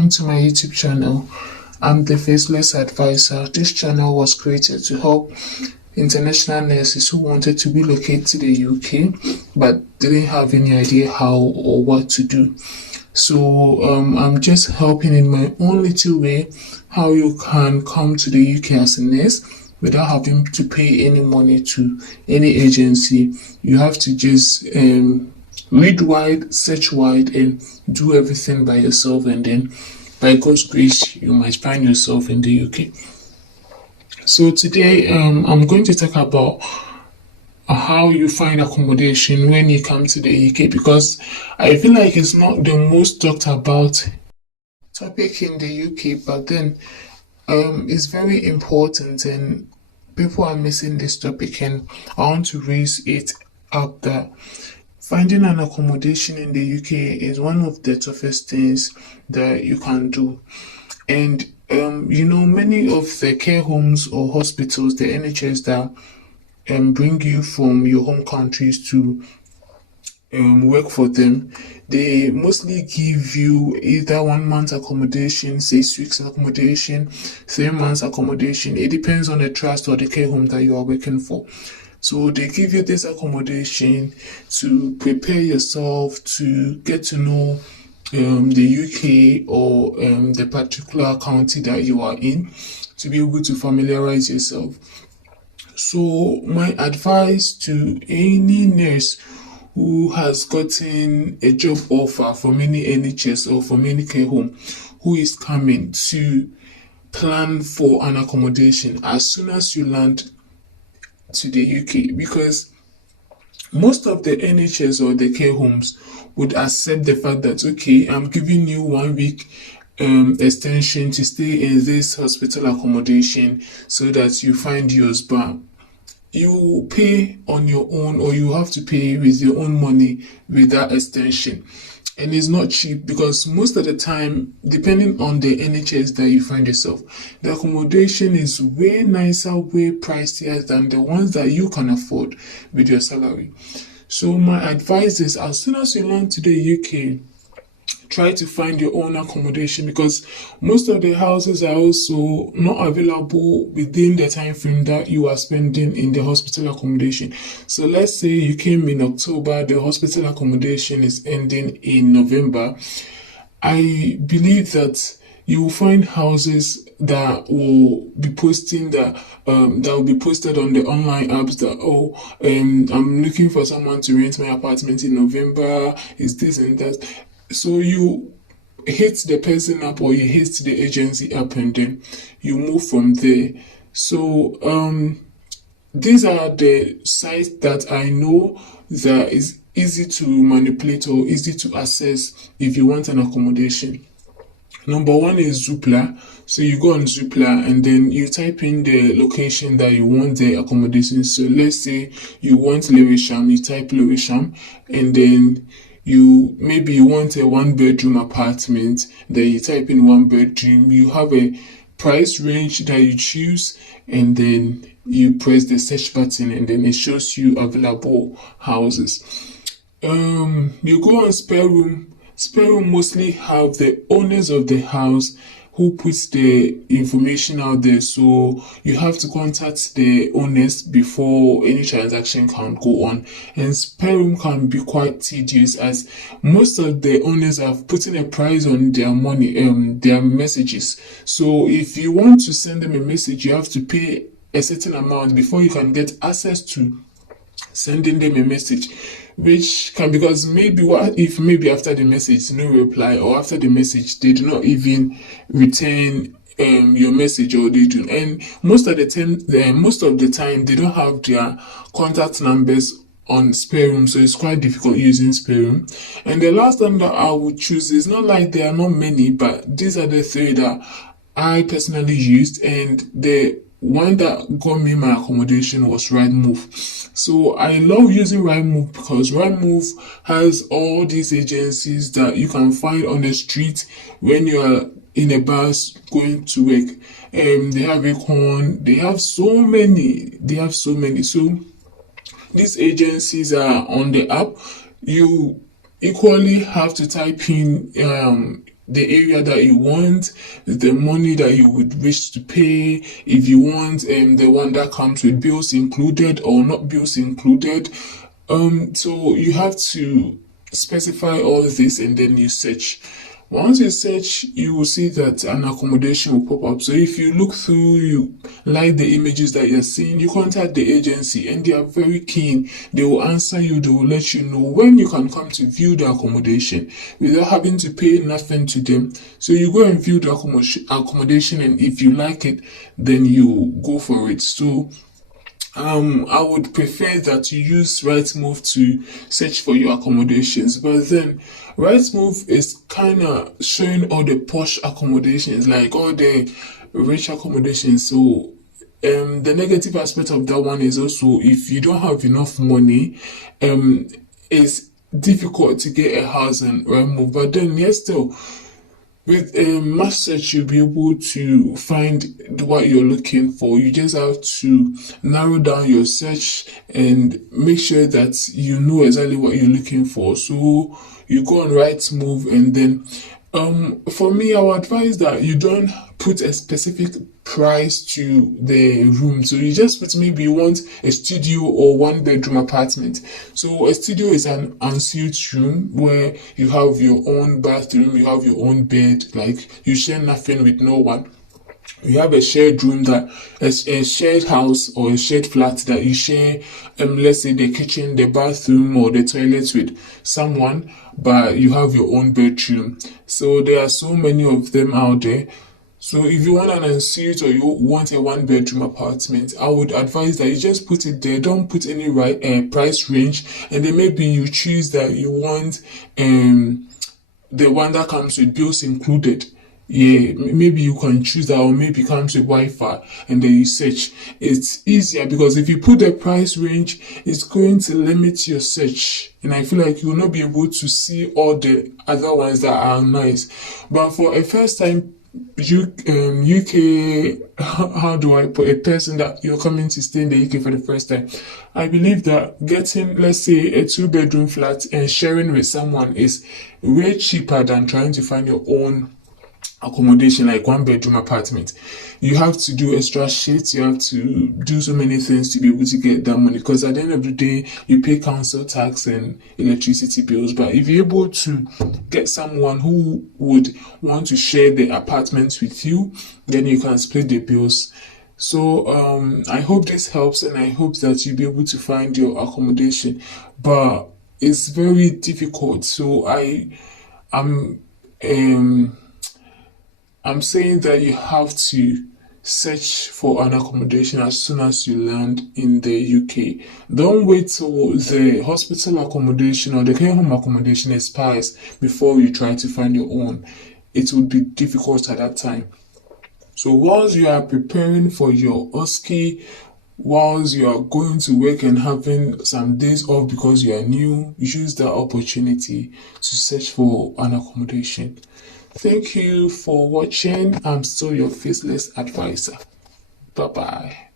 welcome to my YouTube channel. I'm the Faceless Advisor. This channel was created to help international nurses who wanted to relocate to the UK but didn't have any idea how or what to do. So I'm just helping in my own little way how you can come to the UK as a nurse without having to pay any money to any agency. You have to just read wide, search wide, and do everything by yourself, and then by God's grace you might find yourself in the UK. So today I'm going to talk about how you find accommodation when you come to the UK, because I feel like it's not the most talked about topic in the UK, but then it's very important and people are missing this topic, and I want to raise it up that finding an accommodation in the UK is one of the toughest things that you can do. And many of the care homes or hospitals, the NHS that bring you from your home countries to work for them, they mostly give you either 1 month accommodation, 6 weeks accommodation, 3 months accommodation. It depends on the trust or the care home that you are working for. So they give you this accommodation to prepare yourself to get to know the UK or the particular county that you are in, to be able to familiarize yourself. So my advice to any nurse who has gotten a job offer from any NHS or from any care home who is coming, to plan for an accommodation as soon as you land to the UK, because most of the NHS or the care homes would accept the fact that, okay, I'm giving you 1 week extension to stay in this hospital accommodation so that you find yours, but you pay on your own, or you have to pay with your own money with that extension. And it's not cheap, because most of the time, depending on the NHS that you find yourself, the accommodation is way nicer, way pricier than the ones that you can afford with your salary. So my advice is, as soon as you land to the UK, try to find your own accommodation, because most of the houses are also not available within the time frame that you are spending in the hospital accommodation. So let's say you came in October, the hospital accommodation is ending in November. I believe that you will find houses that will be posting that will be posted on the online apps that, I'm looking for someone to rent my apartment in November, is this and that. So you hit the person up, or you hit the agency up, and then you move from there. So these are the sites that I know that is easy to manipulate or easy to access if you want an accommodation. Number one is Zoopla. So you go on Zoopla and then you type in the location that you want the accommodation. So let's say you want Lewisham, you type Lewisham, and then you want a 1-bedroom apartment, then you type in 1 bedroom. You have a price range that you choose, and then you press the search button, and then it shows you available houses. You go on Spare Room. Spare Room mostly have the owners of the house who puts the information out there, so you have to contact the owners before any transaction can go on. And Spare Room can be quite tedious, as most of the owners are putting a price on their money, their messages. So if you want to send them a message, you have to pay a certain amount before you can get access to sending them a message, which can, because maybe after the message no reply, or after the message they do not even return your message, or they do. And most of the time they don't have their contact numbers on Spare Room, so it's quite difficult using Spare Room. And the last one that I would choose, is not like there are not many, but these are the 3 that I personally used, and the one that got me my accommodation was Rightmove. So I love using Rightmove because Rightmove has all these agencies that you can find on the street when you are in a bus going to work. They have Acorn, they have so many. So these agencies are on the app. You equally have to type in the area that you want, the money that you would wish to pay, if you want the one that comes with bills included or not bills included. So you have to specify all this and then you search. Once you search, you will see that an accommodation will pop up. So if you look through, you like the images that you're seeing, you contact the agency and they are very keen. They will answer you, they will let you know when you can come to view the accommodation without having to pay nothing to them. So you go and view the accommodation, and if you like it, then you go for it. So I would prefer that you use Rightmove to search for your accommodations, but then Rightmove is kind of showing all the posh accommodations, like all the rich accommodations. So the negative aspect of that one is also if you don't have enough money, it's difficult to get a house on Rightmove. But then yes, still with a mass search, you'll be able to find what you're looking for. You just have to narrow down your search and make sure that you know exactly what you're looking for. So you go on Rightmove, and then for me, I would advise that you don't put a specific price to the room. So you just put, maybe you want a studio or one bedroom apartment. So a studio is an ensuite room where you have your own bathroom, you have your own bed, like you share nothing with no one. You have a shared room, that a shared house or a shared flat that you share, let's say the kitchen, the bathroom, or the toilet with someone, but you have your own bedroom. So there are so many of them out there. So if you want an ensuite or you want a one bedroom apartment, I would advise that you just put it there. Don't put any price range, and then maybe you choose that you want the one that comes with bills included. Yeah, maybe you can choose that, or maybe it comes with Wi-Fi, and then you search. It's easier because if you put the price range, it's going to limit your search, and I feel like you will not be able to see all the other ones that are nice. But for a first time UK, how do I put, a person that you're coming to stay in the UK for the first time, I believe that getting, let's say, a 2-bedroom flat and sharing with someone is way cheaper than trying to find your own accommodation, like 1-bedroom apartment. You have to do extra shit, you have to do so many things to be able to get that money, because at the end of the day you pay council tax and electricity bills. But if you're able to get someone who would want to share the apartment with you, then you can split the bills. So I hope this helps, and I hope that you'll be able to find your accommodation, but it's very difficult. So I'm saying that you have to search for an accommodation as soon as you land in the UK. Don't wait till the hospital accommodation or the care home accommodation expires before you try to find your own. It would be difficult at that time. So whilst you are preparing for your OSCE, whilst you are going to work and having some days off because you are new, use that opportunity to search for an accommodation. Thank you for watching. I'm still your faceless advisor. Bye bye.